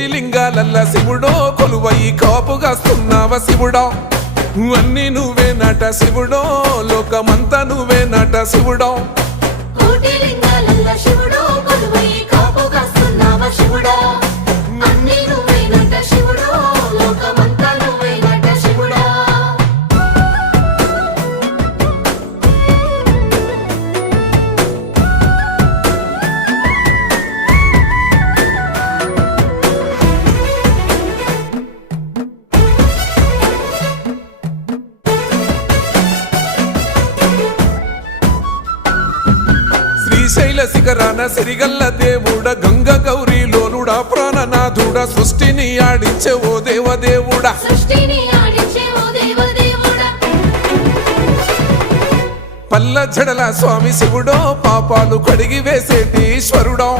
కోటి లింగాలల్ల శివుడో కొలువై కాపుగాస్తున్నావ శివుడా అన్ని నువ్వే నట శివుడో లోకమంతా నువ్వే నట శివుడో కోటి లింగాలల్ల శివుడో కొలువై కాపుగాస్తున్నావ శివుడా అన్ని నువ్వే నట శివుడో లోకమంతా నువ్వే నట శివుడా శ్రీశైల శిఖరాన సిరిగల్ల దేవుడ గంగ గౌరీ లోలుడా ప్రాణనాథుడ సృష్టిని ఆడించే ఓ దేవదేవుడా సృష్టిని ఆడించే ఓ దేవదేవుడా పల్ల జడల స్వామి శివుడో పాపాలు కడిగి వేసేటి ఈశ్వరుడో